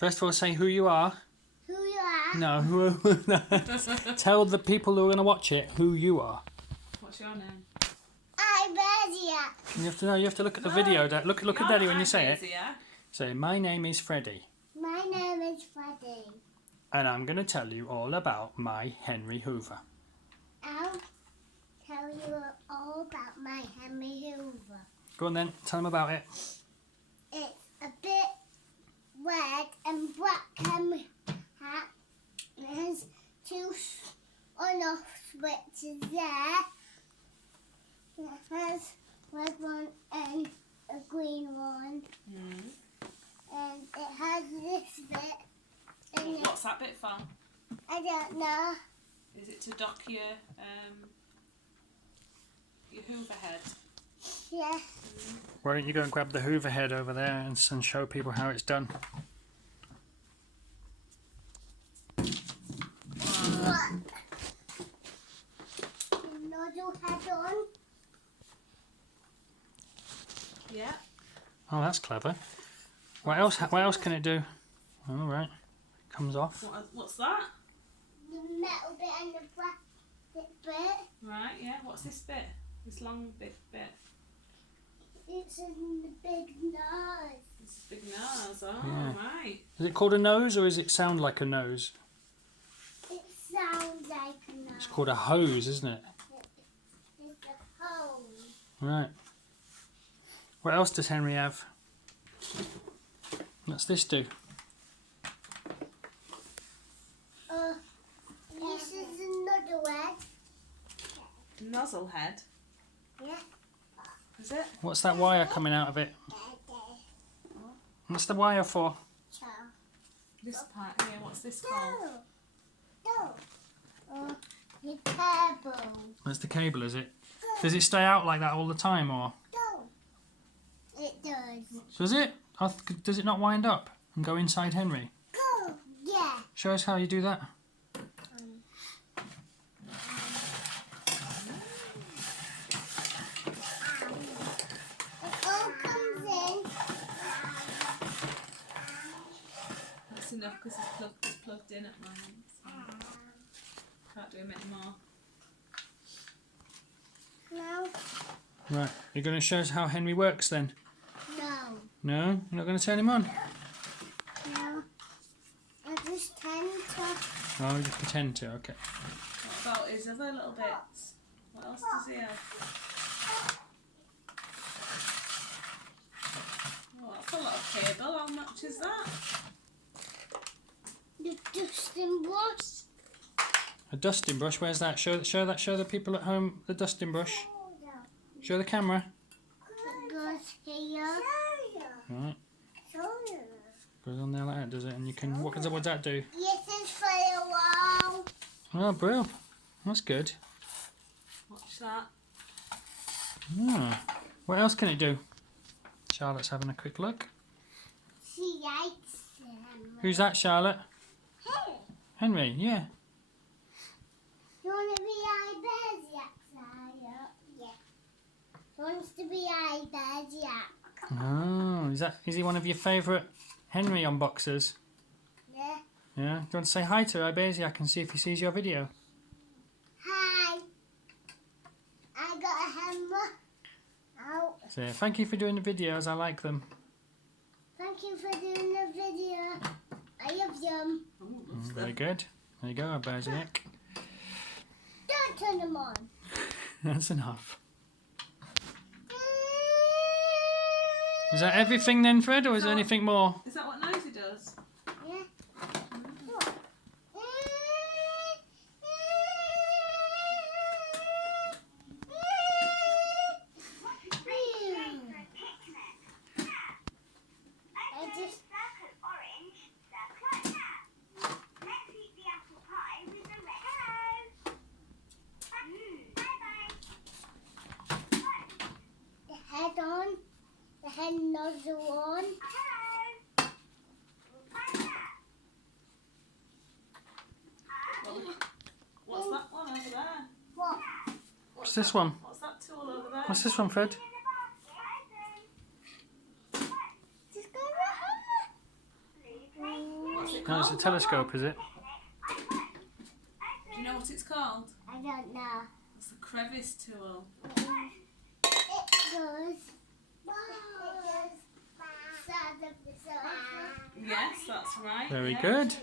First of all, say who you are. Who you are? No, tell the people who are going to watch it who you are. What's your name? I'm Bezia. You have to know. You have to look at the video. Look at Daddy when you say it. Yeah. Say, my name is Freddie, My name is Freddie. and I'm going to tell you all about my Henry Hoover. I'll tell you all about my Henry Hoover. Go on then. Tell them about it. It's a bit red and black Henry hat. It has two on-off switches there. It has a red one and a green one. And it has this bit. And What's that bit for? I don't know. Is it to dock your Hoover head? Yeah. Why don't you go and grab the Hoover head over there and show people how it's done? What? The nozzle head on. Yeah. Oh, that's clever. What else? What else can it do? All right, comes off. What's that? The metal bit and the plastic bit. Right. Yeah. What's this bit? This long bit. It's in the big nose. It's a big nose. Oh, Yeah. right. Is it called a nose or does it sound like a nose? It sounds like a nose. It's called a hose, isn't it? It's a hose. Right. What else does Henry have? What's this do? This is another one. Nozzle head. Yeah. Is it? What's that wire coming out of it? What's the wire for? This part here. What's this called? No. The cable. That's the cable, is it? Does it stay out like that all the time, or No. It does. does it? Does it not wind up and go inside Henry? Go. Yeah. Show us how you do that. It all comes in. That's enough because it's plugged in at the moment. So can't do him anymore. No. Right. You're going to show us how Henry works then? No. No? You're not going to turn him on? No. I just tend to. Oh, you just pretend to. Okay. What about his other little bits? What else does he have? Oh, that's a lot of cable. How much is that? The dusting brush. A dusting brush. Where's that? Show the people at home the dusting brush. Show the camera. It goes here. Right. Goes on there like that, does it? And you can. What does that do? This is for the wall. Oh, brilliant. That's good. Watch that. Ah. What else can it do? Charlotte's having a quick look. She likes them. Who's that, Charlotte? Hey, Henry, yeah. you want to be Bezia? Yeah. He wants to be Bezia. Oh, is he one of your favourite Henry unboxers? Yeah. Yeah. Do you want to say hi to Ibeziak and see if he sees your video? Hi. I got a hammer. Out. So thank you for doing the videos. I like them. Thank you for doing the video. I love them. Very good. There you go, Ibeziak. Don't turn them on. That's enough. Is that everything then, Fred, or is there anything more? Is that what Nosy does? Yeah. The head nozzle on. What's that one over there? What? What's this one? What's that tool over there? What's this one, Fred? Just go to the hammer. What's it No, called? it's a telescope, is it? Do you know what it's called? I don't know. It's the crevice tool. It goes side of the sofa. Yes, that's right. Very yeah. good.